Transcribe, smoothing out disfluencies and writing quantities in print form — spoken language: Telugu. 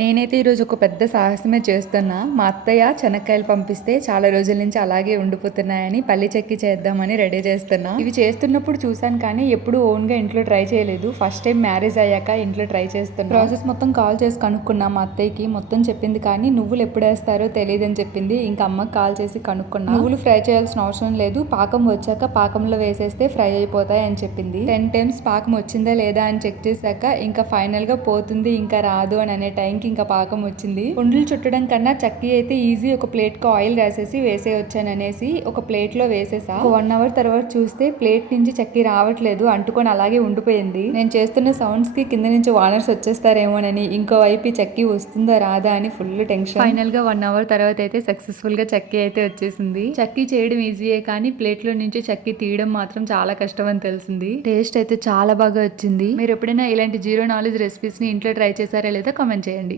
నేనైతే ఈరోజు ఒక పెద్ద సాహసమే చేస్తున్నా. మా అత్తయ్య చెనక్కాయలు పంపిస్తే చాలా రోజుల నుంచి అలాగే ఉండిపోతున్నాయని పల్లి చెక్కి చేద్దామని రెడీ చేస్తున్నా. ఇవి చేస్తున్నప్పుడు చూసాను కానీ ఎప్పుడు ఓన్గా ఇంట్లో ట్రై చేయలేదు. ఫస్ట్ టైం మ్యారేజ్ అయ్యాక ఇంట్లో ట్రై చేస్తున్నా. ప్రాసెస్ మొత్తం కాల్ చేసి కనుక్కున్నా మా అత్తయ్యకి. మొత్తం చెప్పింది కానీ నువ్వులు ఎప్పుడు వేస్తారో తెలియదని చెప్పింది. ఇంకా అమ్మకి కాల్ చేసి కనుక్కున్నా. నువ్వులు ఫ్రై చేయాల్సిన అవసరం లేదు, పాకం వచ్చాక పాకంలో వేసేస్తే ఫ్రై అయిపోతాయి అని చెప్పింది. 10 times పాకం వచ్చిందా లేదా అని చెక్ చేశాక ఇంకా ఫైనల్ గా పోతుంది ఇంకా రాదు అని అనే టైంకి ఇంకా పాకం వచ్చింది. ఉండలు చుట్టడం కన్నా చక్కీ అయితే ఈజీ. ఒక ప్లేట్ కు ఆయిల్ రాసేసి వేసేయొచ్చాను అనేసి ఒక ప్లేట్ లో వేసేసా. 1 hour తర్వాత చూస్తే ప్లేట్ నుంచి చక్కీ రావట్లేదు, అంటుకొని అలాగే ఉండిపోయింది. నేను చేస్తున్న సౌండ్స్ కి కింద నుంచి వానర్స్ వచ్చేస్తారేమోనని ఇంకో వైపు చక్కీ వస్తుందా రాదా అని ఫుల్ టెన్షన్. ఫైనల్ గా 1 hour తర్వాత అయితే సక్సెస్ఫుల్ గా చక్కీ అయితే వచ్చేసింది. చక్కీ చేయడం ఈజీయే కానీ ప్లేట్ లో నుంచి చక్కీ తీయడం మాత్రం చాలా కష్టం అని తెలిసింది. టేస్ట్ అయితే చాలా బాగా వచ్చింది. మీరు ఎప్పుడైనా ఇలాంటి జీరో నాలెడ్జ్ రెసిపీస్ ని ఇంట్లో ట్రై చేశారా లేదా కామెంట్ చేయండి.